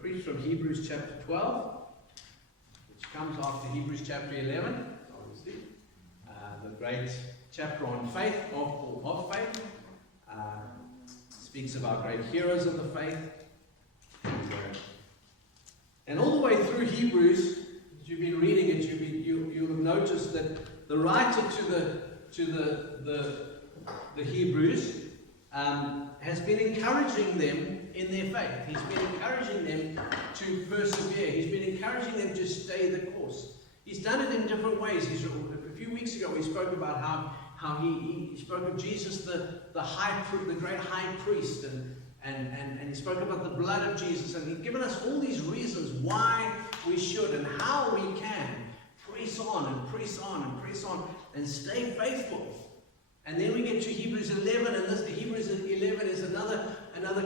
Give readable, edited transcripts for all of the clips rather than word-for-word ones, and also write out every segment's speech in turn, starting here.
preach from Hebrews chapter 12, which comes after Hebrews chapter 11, obviously. The great chapter on faith, of faith. Speaks of our great heroes of the faith. And all the way through Hebrews, as you've been reading it, you'll have noticed that the writer to the Hebrews has been encouraging them in their faith. He's been encouraging them to persevere. He's been encouraging them to stay the course. He's done it in different ways. A few weeks ago we spoke about how he spoke of Jesus, the great high priest, and he spoke about the blood of Jesus, and he's given us all these reasons why we should and how we can press on and press on and press on and stay faithful. And then we get to Hebrews 11, and this Hebrews 11 is another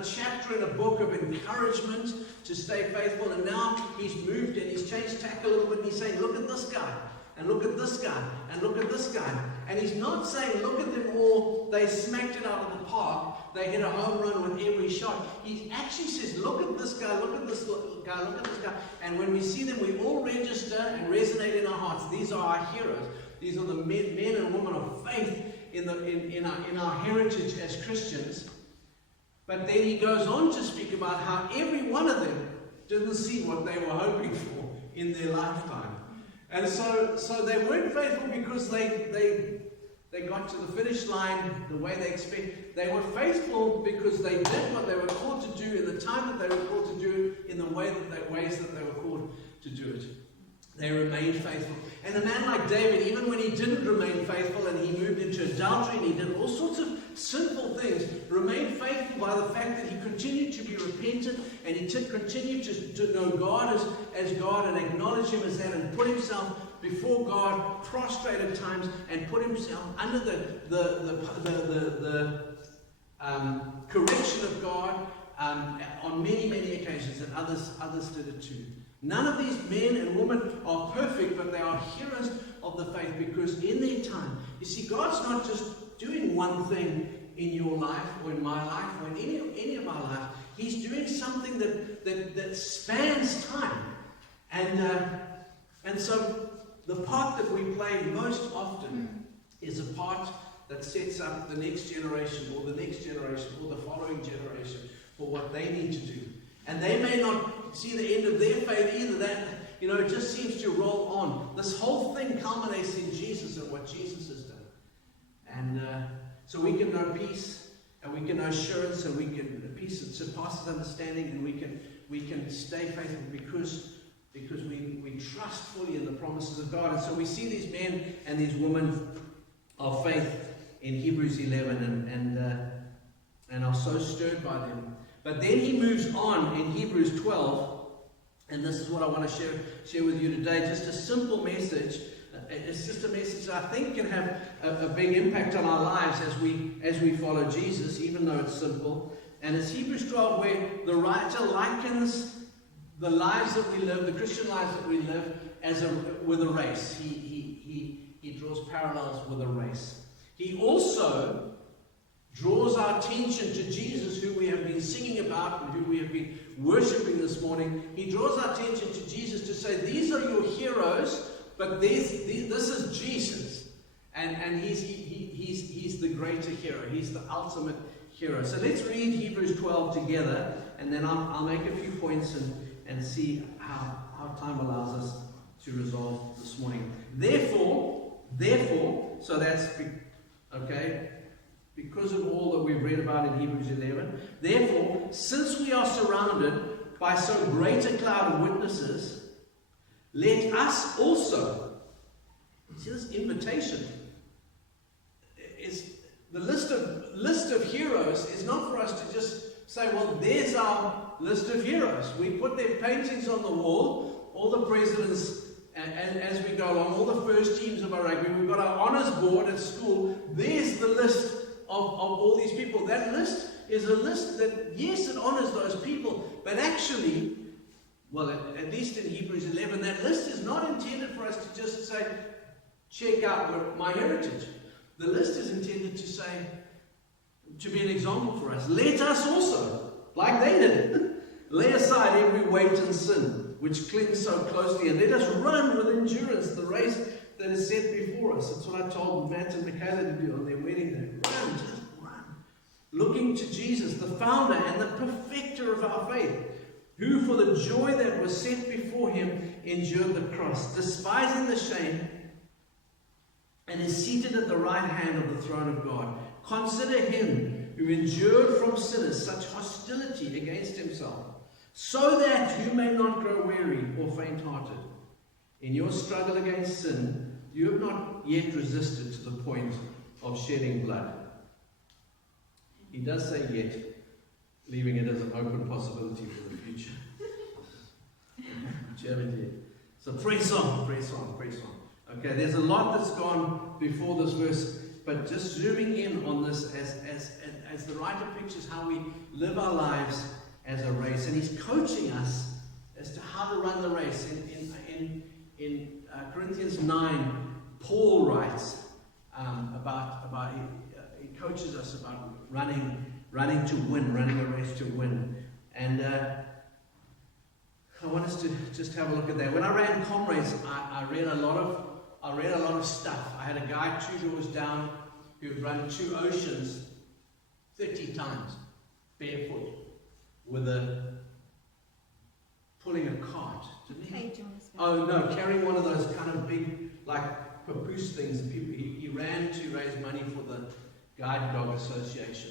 chapter in a book of encouragement to stay faithful. And now he's moved and he's changed tack a little bit, and he's saying, look at this guy, and look at this guy, and look at this guy. And he's not saying, look at them all, they smacked it out of the park, they hit a home run with every shot. He actually says, look at this guy, look at this guy, look at this guy. And when we see them, we all register and resonate in our hearts. These are our heroes. These are the men and women of faith in our heritage as Christians. But then he goes on to speak about how every one of them didn't see what they were hoping for in their lifetime. And so they weren't faithful because they got to the finish line the way they expect. They were faithful because they did what they were called to do in the time that they were called to do it, in the ways that they were called to do it. They remained faithful. And a man like David, even when he didn't remain faithful and he moved into adultery and he did all sorts of sinful things, remained faithful by the fact that he continued to be repentant and he continued to know God as God and acknowledge Him as that, and put himself before God, prostrate at times, and put himself under the correction of God on many, many occasions, and others did it too. None of these men and women are perfect, but they are heroes of the faith, because in their time, you see, God's not just doing one thing in your life or in my life or in any of our lives. He's doing something that spans time. And so the part that we play most often is a part that sets up the next generation or the next generation or the following generation for what they need to do. And they may not see the end of their faith either. That, it just seems to roll on. This whole thing culminates in Jesus and what Jesus has done. And so we can know peace, and we can know assurance, and we can peace that surpasses understanding, and we can stay faithful because we trust fully in the promises of God. And so we see these men and these women of faith in Hebrews 11, and are so stirred by them. But then he moves on in Hebrews 12, and this is what I want to share with you today. Just a simple message. It's just a message that I think can have a big impact on our lives as we follow Jesus, even though it's simple. And it's Hebrews 12, where the writer likens the lives that we live, the Christian lives that we live, with a race. He draws parallels with a race. He also draws our attention to Jesus, who we have been singing about and who we have been worshipping this morning. He draws our attention to Jesus to say, these are your heroes, but this is Jesus. And he's the greater hero. He's the ultimate hero. So let's read Hebrews 12 together, and then I'll make a few points and see how time allows us to resolve this morning. Therefore, so that's, okay, because of all that we've read about in Hebrews 11, therefore, since we are surrounded by so great a cloud of witnesses, let us also, see this invitation, is the list of heroes is not for us to just say, well, there's our list of heroes. We put their paintings on the wall, all the presidents, and as we go along, all the first teams of our rugby, we've got our honours board at school. There's the list of all these people. That list is a list that, yes, it honours those people, but actually, well, at least in Hebrews 11, that list is not intended for us to just say, check out my heritage. The list is intended to say, to be an example for us. Let us also, like they did, Lay aside every weight and sin, which clings so closely, and let us run with endurance the race that is set before us. That's what I told Matt and Michaela to do on their wedding day. Run, just run. Looking to Jesus, the founder and the perfecter of our faith, who for the joy that was set before him endured the cross, despising the shame, and is seated at the right hand of the throne of God. Consider him who endured from sinners such hostility against himself, so that you may not grow weary or faint-hearted. In your struggle against sin, you have not yet resisted to the point of shedding blood. He does say yet, leaving it as an open possibility for the future. But you haven't yet. So press on, press on, press on. Okay, there's a lot that's gone before this verse, but just zooming in on this as the writer pictures how we live our lives as a race, and he's coaching us as to how to run the race. In Corinthians 9, Paul writes he coaches us about running to win, running a race to win. And I want us to just have a look at that. When I ran comrades, I read a lot of stuff. I had a guy 2 doors down who had run 2 oceans 30 times barefoot with pulling a cart. Oh no, carrying one of those kind of big, like papoose things. He ran to raise money for the Guide Dog Association.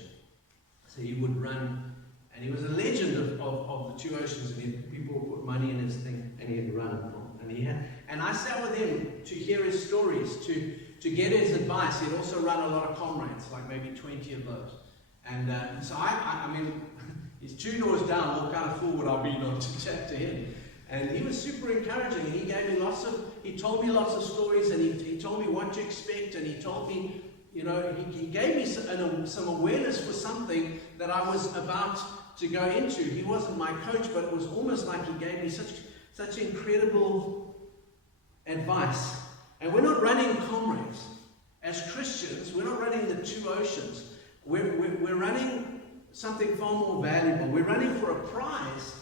So he would run, and he was a legend of the 2 oceans. And people would put money in his thing, and he'd run. And I sat with him to hear his stories, to get his advice. He'd also run a lot of comrades, like maybe 20 of those. And so I mean, he's 2 doors down. What kind of fool would I be not to chat to him? And he was super encouraging, and he gave me he told me lots of stories, and he told me what to expect, and he told me, you know, he gave me some awareness for something that I was about to go into. He wasn't my coach, but it was almost like he gave me such incredible advice. And we're not running comrades. As Christians, we're not running the 2 oceans. We're running something far more valuable. We're running for a prize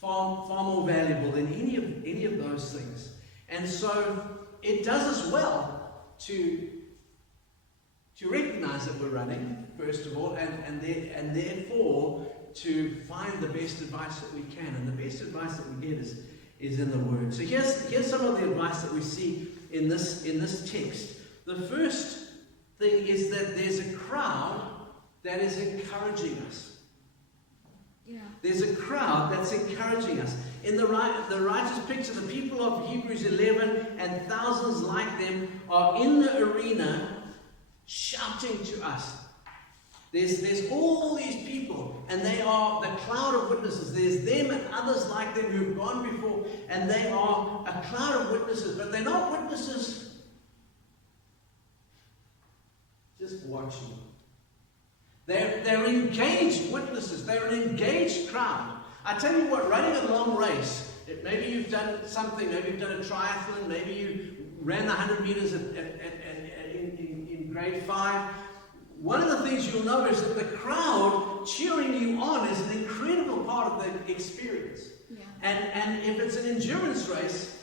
far more valuable than any of those things. And so it does us well to recognize that we're running, first of all, and therefore to find the best advice that we can. And the best advice that we get is in the Word. So here's some of the advice that we see in this text. The first thing is that there's a crowd that is encouraging us. Yeah. There's a crowd that's encouraging us. In the writer's picture, the people of Hebrews 11 and thousands like them are in the arena shouting to us. There's all these people, and they are the cloud of witnesses. There's them and others like them who've gone before, and they are a cloud of witnesses, but they're not witnesses just watching. They're engaged witnesses. They're an engaged crowd. I tell you what, running a long race, maybe you've done something, maybe you've done a triathlon, maybe you ran the 100 meters in grade 5. One of the things you'll know is that the crowd cheering you on is an incredible part of the experience. Yeah. And if it's an endurance race,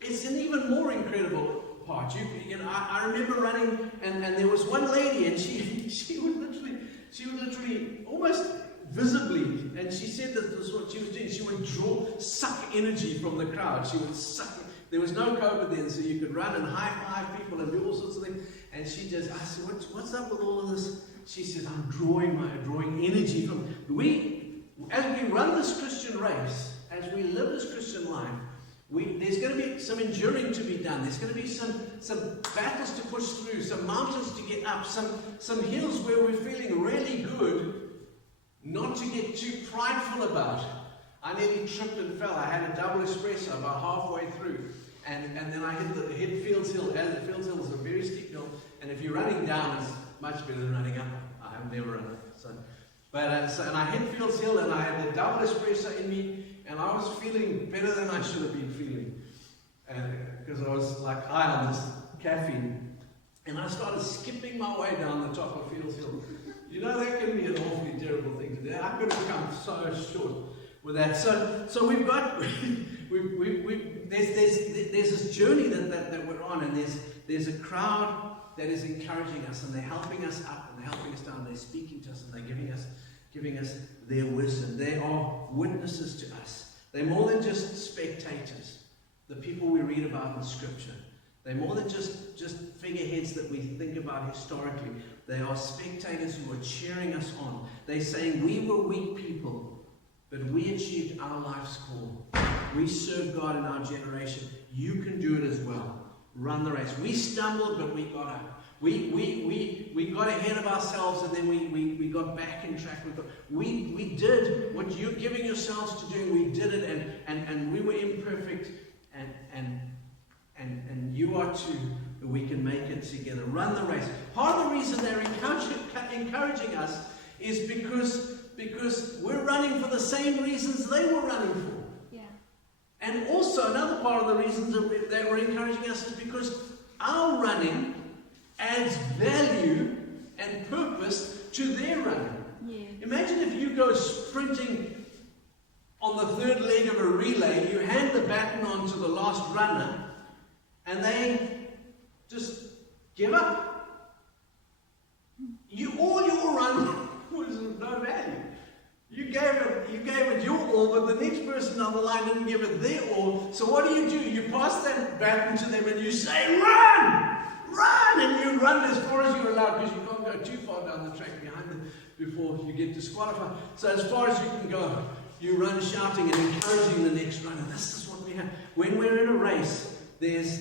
it's an even more incredible part. You know, I remember running, and there was one lady, and she would literally almost visibly, and she said that this is what she was doing. She would suck energy from the crowd. She would suck. There was no COVID then, so you could run and high five people and do all sorts of things. And I said, what's up with all of this? She said, I'm drawing energy from. As we run this Christian race, as we live this Christian life, there's going to be some enduring to be done. There's going to be some battles to push through, some mountains to get up, some hills where we're feeling really good, not to get too prideful about. I nearly tripped and fell. I had a double espresso about halfway through, and then I hit Fields Hill. And Fields Hill is a very steep hill, and if you're running down, it's much better than running up. I've never run it. And I hit Fields Hill, and I had the double espresso in me, and I was feeling better than I should have been feeling, because I was like high on this caffeine. And I started skipping my way down the top of Fields Hill. You know, that can be an awfully terrible thing to do. I could have come so short. with that. So we've got there's this journey that we're on, and there's a crowd that is encouraging us, and they're helping us up, and they're helping us down. They're speaking to us, and they're giving us their wisdom. They are witnesses to us. They're more than just spectators. The people we read about in Scripture. They're more than just figureheads that we think about historically. They are spectators who are cheering us on. They're saying, we were weak people, but we achieved our life's call. We served God in our generation. You can do it as well. Run the race. We stumbled, but we got up. We got ahead of ourselves, and then we got back in track with God. We did what you're giving yourselves to do. We did it, and we were imperfect, and you are too. But we can make it together. Run the race. Part of the reason they're encouraging us is because we're running for the same reasons they were running for. Yeah. And also another part of the reasons that they were encouraging us is because our running adds value and purpose to their running. Yeah. Imagine if you go sprinting on the third leg of a relay, you hand the baton on to the last runner, and they just give up. All your run was of no value. You gave it your all, but the next person on the line didn't give it their all. So what do? You pass that baton to them and you say, run! Run! And you run as far as you're allowed, because you can't go too far down the track behind them before you get disqualified. So as far as you can go, you run shouting and encouraging the next runner. This is what we have. When we're in a race, there's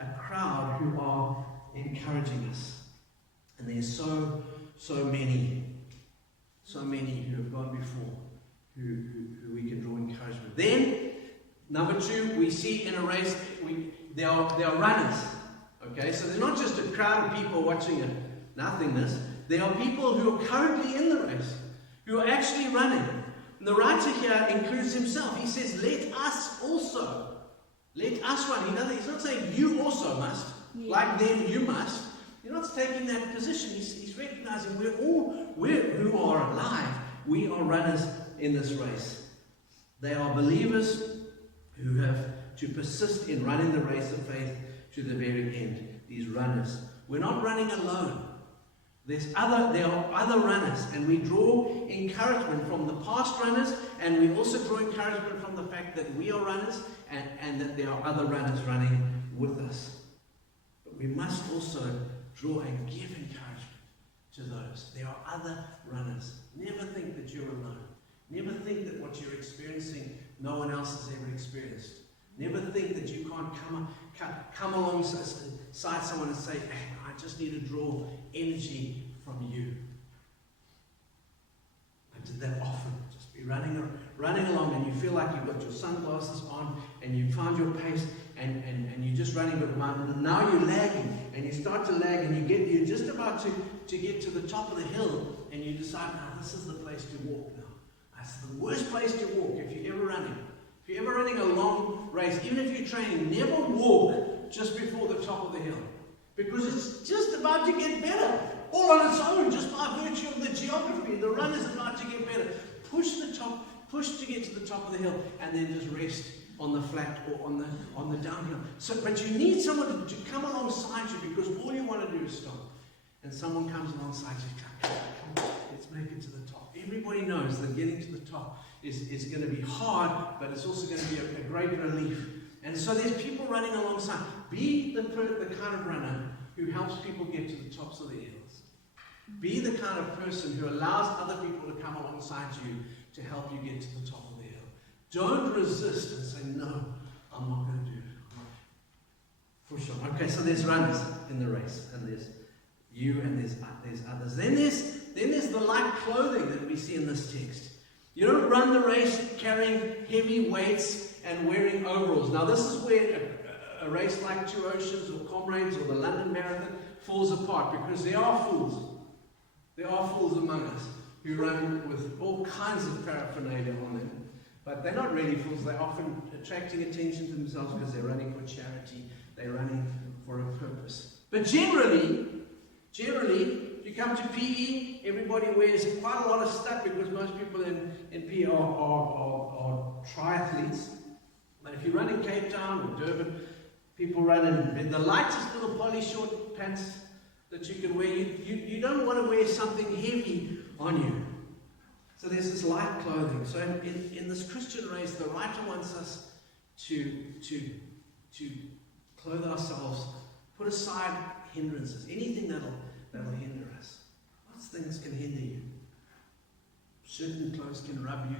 a crowd who are encouraging us. And there's so many who have gone before who we can draw encouragement. Then, number two, we see in a race, there are runners. Okay, so they're not just a crowd of people watching a nothingness. There are people who are currently in the race, who are actually running. And the writer here includes himself. He says, let us also. Let us run. He's not saying you also must. Yeah. Like them, you must. You're not taking that position. He's recognizing we're who are alive. We are runners in this race. They are believers who have to persist in running the race of faith to the very end. These runners. We're not running alone. There are other runners, and we draw encouragement from the past runners, and we also draw encouragement from the fact that we are runners, and that there are other runners running with us. But we must also draw and give encouragement to those. There are other runners. Never think that you're alone. Never think that what you're experiencing no one else has ever experienced. Never think that you can't come alongside someone and say, hey, I just need to draw energy from you. I did that often. Just be running along, and you feel like you've got your sunglasses on, and you found your pace, and you're just running, but now you're lagging, and you start to lag, and you're just about to get to the top of the hill, and you decide, now this is the place to walk now. That's the worst place to walk if you're ever running. If you're ever running a long race, even if you're training, never walk just before the top of the hill. Because it's just about to get better. All on its own, just by virtue of the geography. The run is about to get better. Push to get to the top of the hill, and then just rest on the flat or on the downhill. But you need someone to come alongside you, because all you want to do is stop. And someone comes alongside you, come on, let's make it to the top. Everybody knows that getting to the top is going to be hard, but it's also going to be a great relief. And so there's people running alongside. Be the kind of runner who helps people get to the tops of the hills. Be the kind of person who allows other people to come alongside you to help you get to the top of the hill. Don't resist and say, no, I'm not going to do it. For sure. Okay, so there's runners in the race, and there's you, and there's others. Then there's the light clothing that we see in this text. You don't run the race carrying heavy weights and wearing overalls. Now this is where a race like Two Oceans or Comrades or the London Marathon falls apart, because there are fools. There are fools among us who run with all kinds of paraphernalia on them. But they're not really fools. They're often attracting attention to themselves because they're running for charity. They're running for a purpose. But generally, you come to PE, everybody wears quite a lot of stuff because most people in PE are triathletes. But if you run in Cape Town or Durban, people run in the lightest little poly short pants that you can wear. You don't want to wear something heavy on you. So there's this light clothing. So in this Christian race, the writer wants us to clothe ourselves, put aside hindrances, anything that'll hinder us. What things can hinder you? Certain clothes can rub you,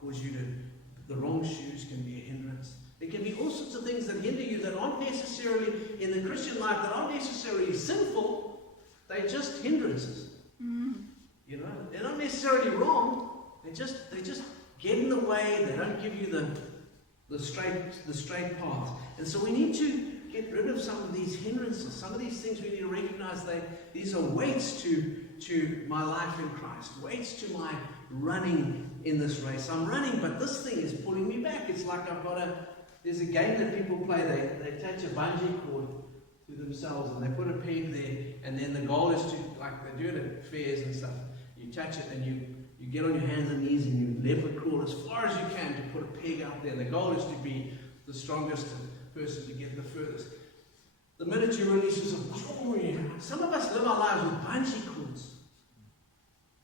cause you to, the wrong shoes can be a hindrance. There can be all sorts of things that hinder you that aren't necessarily, in the Christian life, that aren't necessarily sinful. They're just hindrances. You know, they're not necessarily wrong. They just get in the way. They don't give you the straight path. And so we need to get rid of some of these hindrances. Some of these things we need to recognize these are weights to my life in Christ, weights to my running in this race. I'm running, but this thing is pulling me back. It's like there's a game that people play. They attach a bungee cord to themselves and they put a peg there, and then the goal is to, like they do it at fairs and stuff, you touch it and you get on your hands and knees and you leopard crawl as far as you can to put a peg out there. The goal is to be the strongest person to get the furthest. The minute you release yourself, some of us live our lives with bungee cords,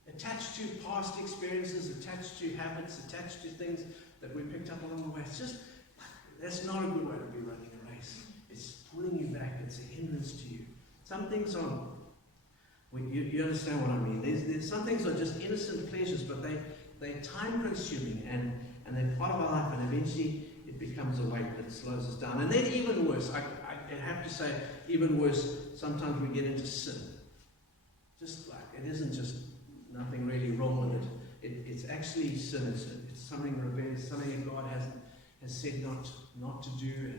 attached to past experiences, attached to habits, attached to things that we picked up along the way. It's just, that's not a good way to be running a race. It's pulling you back. It's a hindrance to you. Some things are, you understand what I mean. There's some things are just innocent pleasures, but they're time-consuming and they're part of our life, and eventually it becomes a weight that slows us down. And then even worse, I have to say, even worse, sometimes we get into sin. Just like, it isn't just nothing really wrong with it. It's actually sin. It's something rebellious, something that God has said not to do,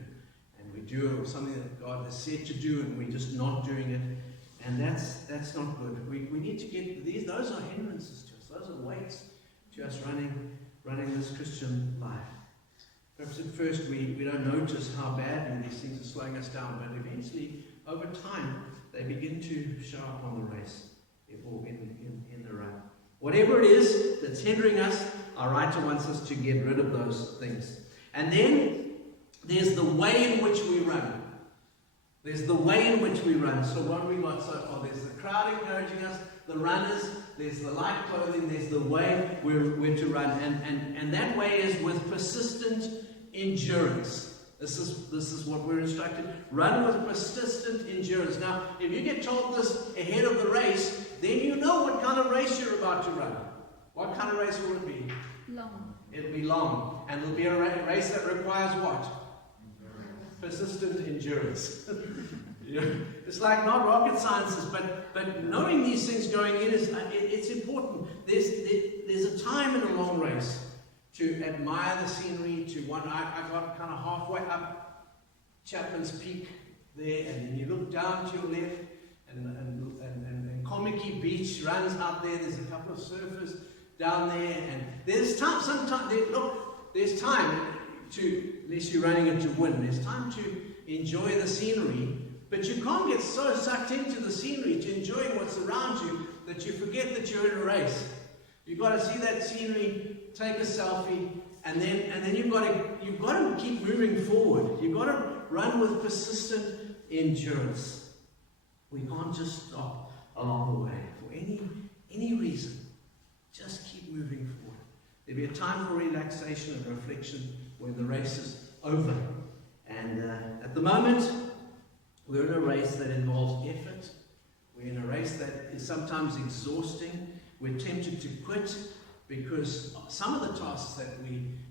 and we do it, or something that God has said to do, and we're just not doing it. And that's not good. We need to get these. Those are hindrances to us. Those are weights to us running this Christian life. Perhaps at first we don't notice how badly these things are slowing us down, but eventually, over time, they begin to show up on the race or in the run. Whatever it is that's hindering us, our writer wants us to get rid of those things. And then there's the way in which we run. There's the way in which we run. So what have we got so far? There's the crowd encouraging us, the runners, there's the light clothing, there's the way we're to run. And that way is with persistent endurance. This is what we're instructed. Run with persistent endurance. Now, if you get told this ahead of the race, then you know what kind of race you're about to run. What kind of race will it be? Long. It'll be long. And it'll be a race that requires what? Persistent endurance. You know, it's like not rocket sciences, but knowing these things going in it's important. There's a time in a long race to admire the scenery. I got kind of halfway up Chapman's Peak there, and then you look down to your left, and Komiki Beach runs out there. There's a couple of surfers down there, and there's time. There's time to, unless you're running it to win, there's time to enjoy the scenery, but you can't get so sucked into the scenery, to enjoying what's around you, that you forget that you're in a race. You've got to see that scenery, take a selfie, and then you've got to keep moving forward. You've got to run with persistent endurance. We can't just stop along the way for any reason. Just keep moving forward. There'll be a time for relaxation and reflection when the race is over. And at the moment, we're in a race that involves effort. We're in a race that is sometimes exhausting. We're tempted to quit because some of the tasks that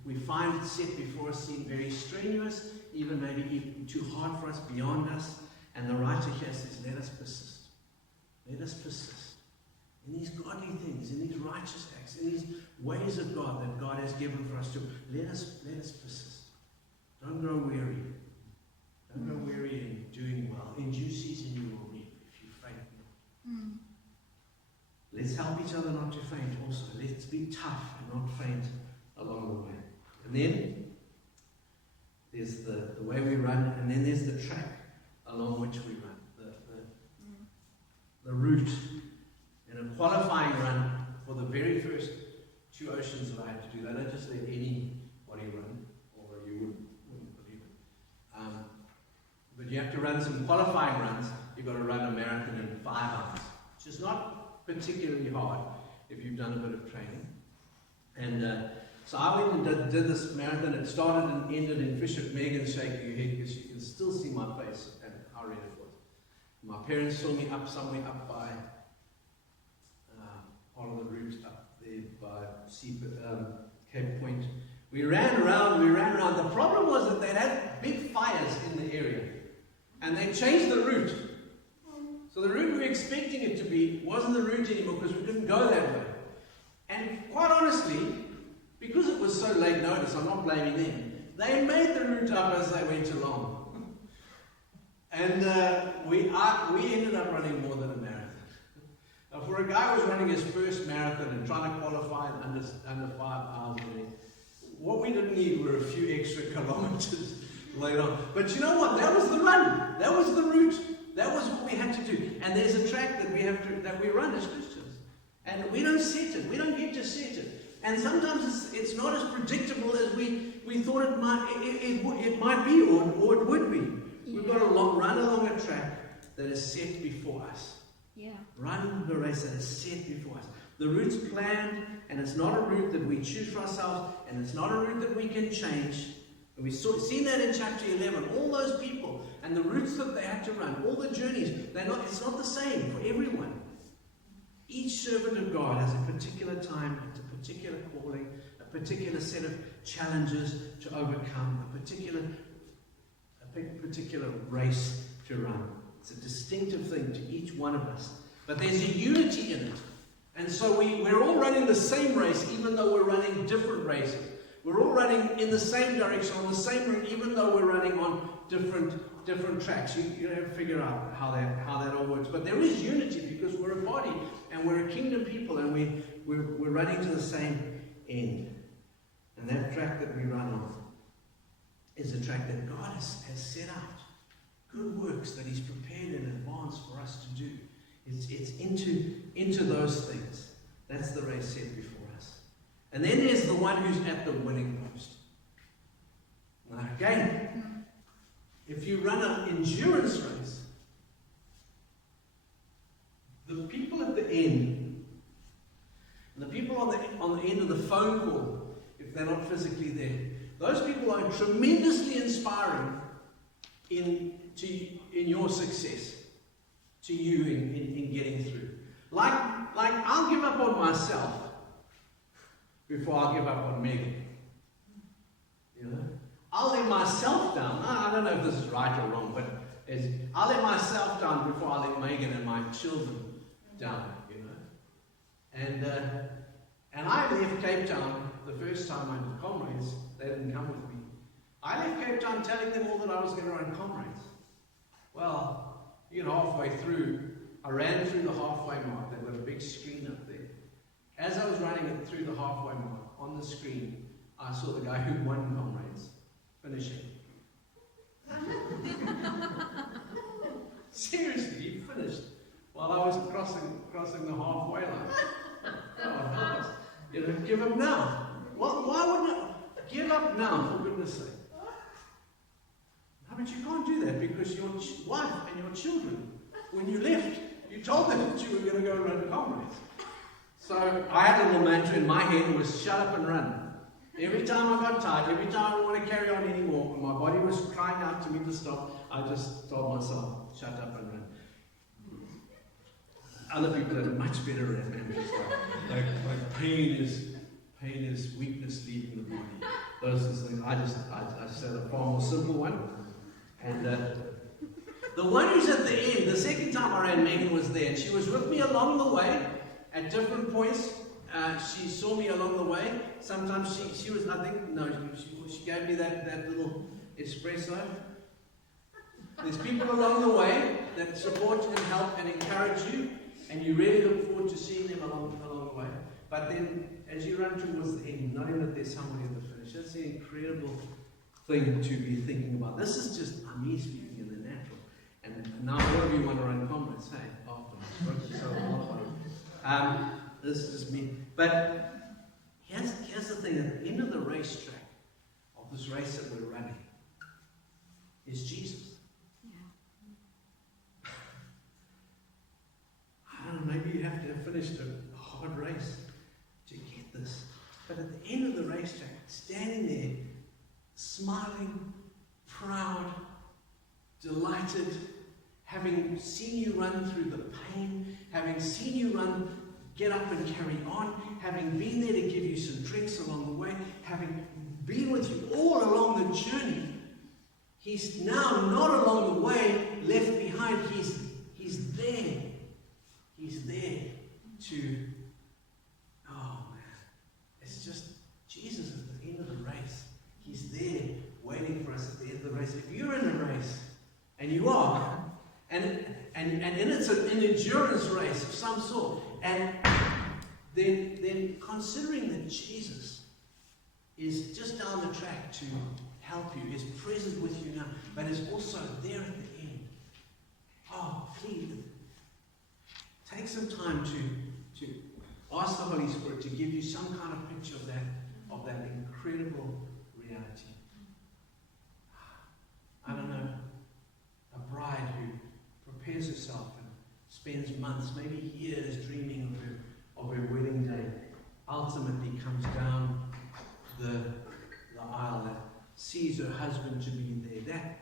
we find set before us seem very strenuous, even maybe too hard for us, beyond us. And the writer here says, let us persist. Let us persist in these godly things, in these righteous acts, in these ways of God that God has given for us to. Let us persist. Don't grow weary. Don't grow weary in doing well. In due season you will reap if you faint not. Let's help each other not to faint also. Let's be tough and not faint along the way. And then there's the way we run, and then there's the track along which we run. The route qualifying run for the very first 2 oceans that I had to do. They don't just let anybody run, although you wouldn't believe it. But you have to run some qualifying runs. You've got to run a marathon in 5 hours, which is not particularly hard if you've done a bit of training. And so I went and did this marathon. It started and ended in Fisher. Megan's shaking her head because she can still see my face and how red it was. My parents saw me up somewhere up by part of the route up there by Cape Point. We ran around. The problem was that they had big fires in the area, and they changed the route. So the route we were expecting it to be wasn't the route anymore because we couldn't go that way. And quite honestly, because it was so late notice, I'm not blaming them, they made the route up as they went along. And we ended up running more than a marathon. For a guy who was running his first marathon and trying to qualify in under 5 hours, what we didn't need were a few extra kilometers later on. But you know what? That was the run. That was the route. That was what we had to do. And there's a track that we run as Christians. And we don't set it. We don't get to set it. And sometimes it's not as predictable as we thought it might be or it would be. Yeah. We've got to run along a track that is set before us. Yeah. Run the race that is set before us. The route's planned, and it's not a route that we choose for ourselves, and it's not a route that we can change. And we've seen that in chapter 11. All those people and the routes that they had to run, all the journeys, it's not the same for everyone. Each servant of God has a particular time, a particular calling, a particular set of challenges to overcome, a particular race to run. It's a distinctive thing to each one of us. But there's a unity in it. And so we're all running the same race, even though we're running different races. We're all running in the same direction, on the same route, even though we're running on different tracks. You have to figure out how that all works. But there is unity because we're a body and we're a kingdom people, and we're running to the same end. And that track that we run on is a track that God has set out. Good works that He's prepared in advance for us to do. It's into those things. That's the race set before us. And then there's the one who's at the winning post. Now again, if you run an endurance race, the people at the end, and the people on the end of the phone call, if they're not physically there, those people are tremendously inspiring in your success, to you in getting through. Like I'll give up on myself before I'll give up on Megan. You know? I'll let myself down. I don't know if this is right or wrong, but I'll let myself down before I let Megan and my children down, you know. And I left Cape Town the first time I did Comrades. They didn't come with me. I left Cape Town telling them all that I was going to run Comrades. Well, halfway through, I ran through the halfway mark. They've got a big screen up there. As I was running it through the halfway mark, on the screen, I saw the guy who won Comrades finishing. Seriously, he finished while I was crossing the halfway line. God help us. Give up now. Why wouldn't I? Give up now, for goodness sake. No, but you can't do that because your wife and your children, when you left, you told them that you were going to go run Comrades. So I had a little mantra in my head, was shut up and run. Every time I got tired, every time I didn't want to carry on anymore, when my body was crying out to me to stop, I just told myself, shut up and run. Other people had a much better mantras, like pain is weakness leaving the body. Those things. I just said a far more simple one. And the one who's at the end, the second time I ran, Megan was there, and she was with me along the way at different points. She saw me along the way. Sometimes she was, she gave me that little espresso. There's people along the way that support and help and encourage you, and you really look forward to seeing them along the way. But then, as you run towards the end, knowing that there's somebody at the finish, that's the incredible thing to be thinking about. This is just me speaking in the natural. And now all of you want to run Comrades, hey, after I've spoken so a lot about it. This is just me. But here's the thing. At the end of the racetrack, of this race that we're running, is Jesus. Yeah. I don't know, maybe you have to have finished a hard race to get this. But at the end of the racetrack, standing there, smiling, proud, delighted, having seen you run through the pain, having seen you get up and carry on, having been there to give you some drinks along the way, having been with you all along the journey. He's now not along the way, left behind. He's there. He's there to, oh man, it's just Jesus at the end of the race. He's there waiting for us at the end of the race. If you're in a race, and you are, and it's an endurance race of some sort, and then considering that Jesus is just down the track to help you, is present with you now, but is also there at the end. Oh, please, take some time to ask the Holy Spirit to give you some kind of picture of that incredible reality. I don't know, a bride who prepares herself and spends months, maybe years, dreaming of her wedding day, ultimately comes down the aisle and sees her husband to be there.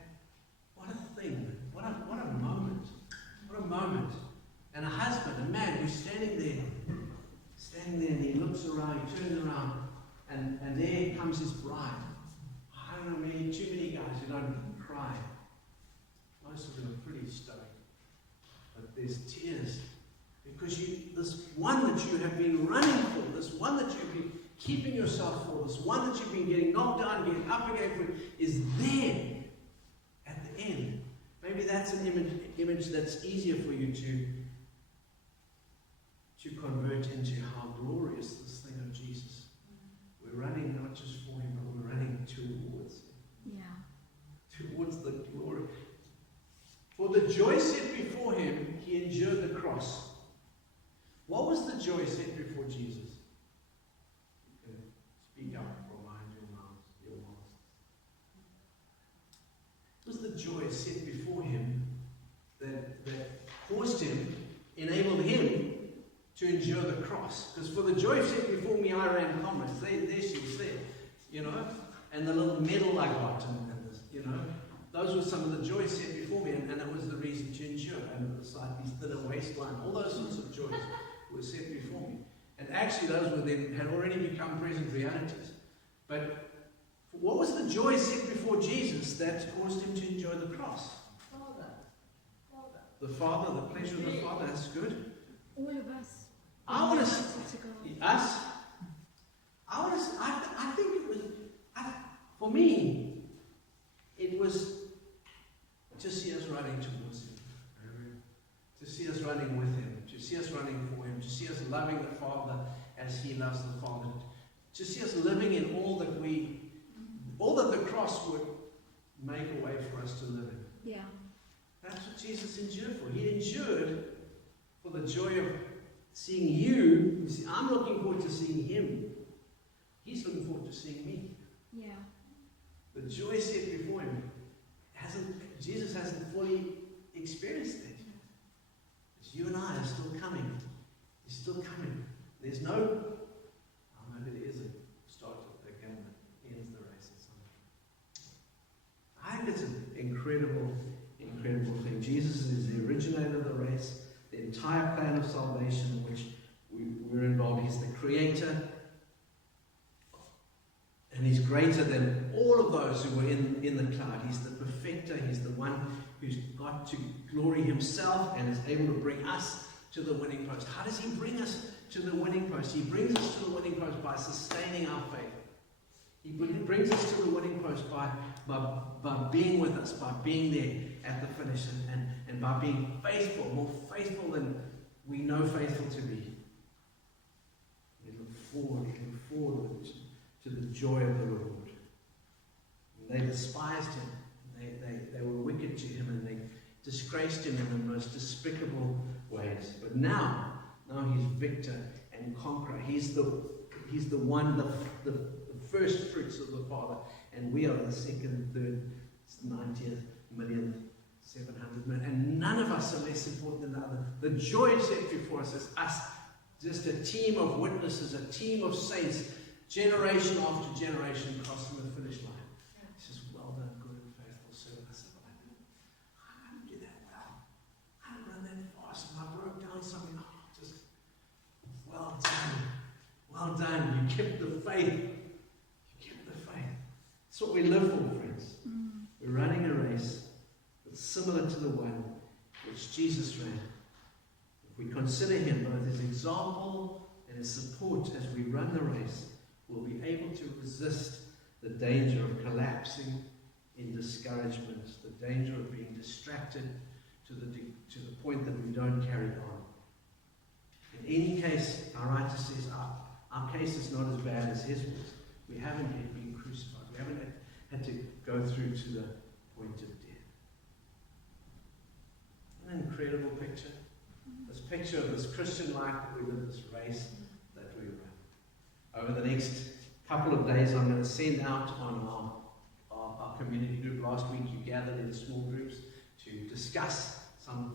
What a thing! What a moment! What a moment! And a husband, a man who's standing there, and he looks around, he turns around, and there comes his bride. I don't know, maybe too many guys who don't cry. Most of them are pretty stoic. But there's tears. Because this one that you have been running for, this one that you've been keeping yourself for, this one that you've been getting knocked down, getting up again for, is there at the end. Maybe that's an image that's easier for you to convert into how glorious this thing of Jesus. We're running not just for him, but we're running towards him. Yeah. Towards the glory. For the joy set before him, he endured the cross. What was the joy set before Jesus? You can speak up from behind your mouth. It was the joy set before him that caused him, enabled him to endure the cross. Because for the joy set before me, I ran commerce. There she was there, you know, and the little medal I got, and this, you know, those were some of the joy set before me, and that was the reason to endure. And the slightly thinner waistline, all those sorts of joys were set before me. And actually, those were then had already become present realities. But what was the joy set before Jesus that caused him to enjoy the cross? The Father, the pleasure of the Father. That's good. All of us. I want to us. I think it was for me. It was to see us running towards him, to see us running with him, to see us running for him, to see us loving the Father as he loves the Father, to see us living in all that the cross would make a way for us to live in. Yeah. That's what Jesus endured for. He endured for the joy of seeing you. You see, I'm looking forward to seeing him. He's looking forward to seeing me. Yeah. The joy set before him Jesus hasn't fully experienced it. Because you and I are still coming. He's still coming. There's no, maybe there is a start that ends the race at some point. I think it's an incredible thing. Jesus is the originator of the race, the entire plan of salvation in which we're involved. He's the creator. And he's greater than all of those who were in the cloud. He's the perfecter. He's the one who's got to glory himself and is able to bring us to the winning post. How does he bring us to the winning post? He brings us to the winning post by sustaining our faith. He brings us to the winning post by being with us, by being there at the finish, and by being faithful, more faithful than we know faithful to be. We look forward to the joy of the Lord. They despised him. They were wicked to him, and they disgraced him in the most despicable ways. But now Now he's victor and conqueror. He's the one, the first fruits of the Father, and we are the second, third, 90th, millionth, 700 million, and none of us are less important than the other. The joy set before us is us, just a team of witnesses, a team of saints, generation after generation crossing the finish line. He says, well done, good and faithful servant. I said, well, I didn't do that well. I didn't run that fast, and I broke down something. Oh, just, well done. Well done. You kept the faith. You kept the faith. That's what we live for, friends. We're running a race that's similar to the one which Jesus ran. If we consider him, both his example and his support as we run the race, we'll be able to resist the danger of collapsing in discouragement, the danger of being distracted to the point that we don't carry on. In any case, our writer says our case is not as bad as his was. We haven't yet been crucified. We haven't had to go through to the point of death. An incredible picture. This picture of this Christian life that we live, this race that we run. Over the next couple of days, I'm going to send out on our community group. Last week, you gathered in small groups to discuss some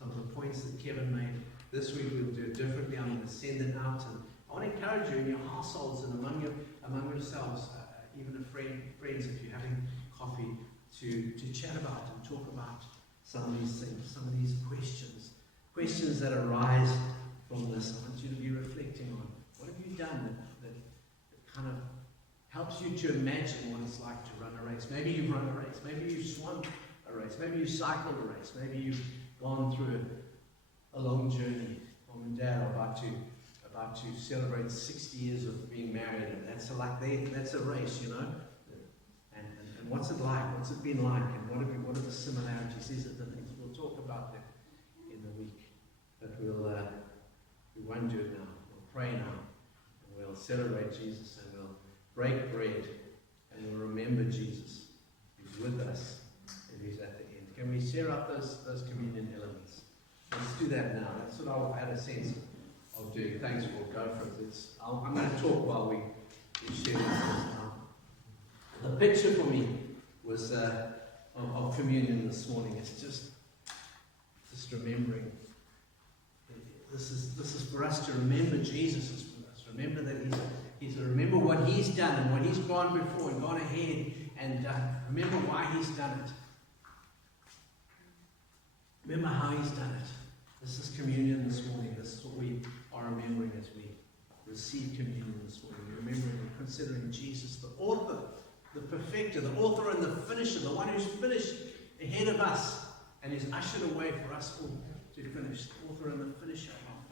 of the points that Kevin made. This week, we'll do it differently. I'm going to send it out, and I want to encourage you in your households and among yourselves, even friends, if you're having coffee, to chat about and talk about some of these things, some of these questions that arise from this. I want you to be reflecting on what have you done that kind of helps you to imagine what it's like to run a race. Maybe you've run a race, maybe you've swum a race, maybe you've cycled a race, maybe you've gone through a long journey. Mom and Dad are about to celebrate 60 years of being married, and that's a race, you know. And what's it like? What's it been like? And what are the similarities? Is it the things? We'll talk about them in the week, but we won't do it now. We'll pray now, and we'll celebrate Jesus, and we'll break bread, and we'll remember Jesus, who's with us, and who's at the end. Can we share up those communion elements? Let's do that now. That's what I've had a sense of doing. Thanks, Paul. Go for it. I'm going to talk while we share this now. The picture for me was of communion this morning. It's just remembering. This is for us to remember Jesus is with us. Remember that remember what he's done and what he's gone before and gone ahead, and remember why he's done it. Remember how he's done it. This is communion this morning. This is what we are remembering as we receive communion this morning. We're remembering and considering Jesus, the author, the perfecter, the author and the finisher, the one who's finished ahead of us and is ushered away for us all to finish. The author and the finisher of our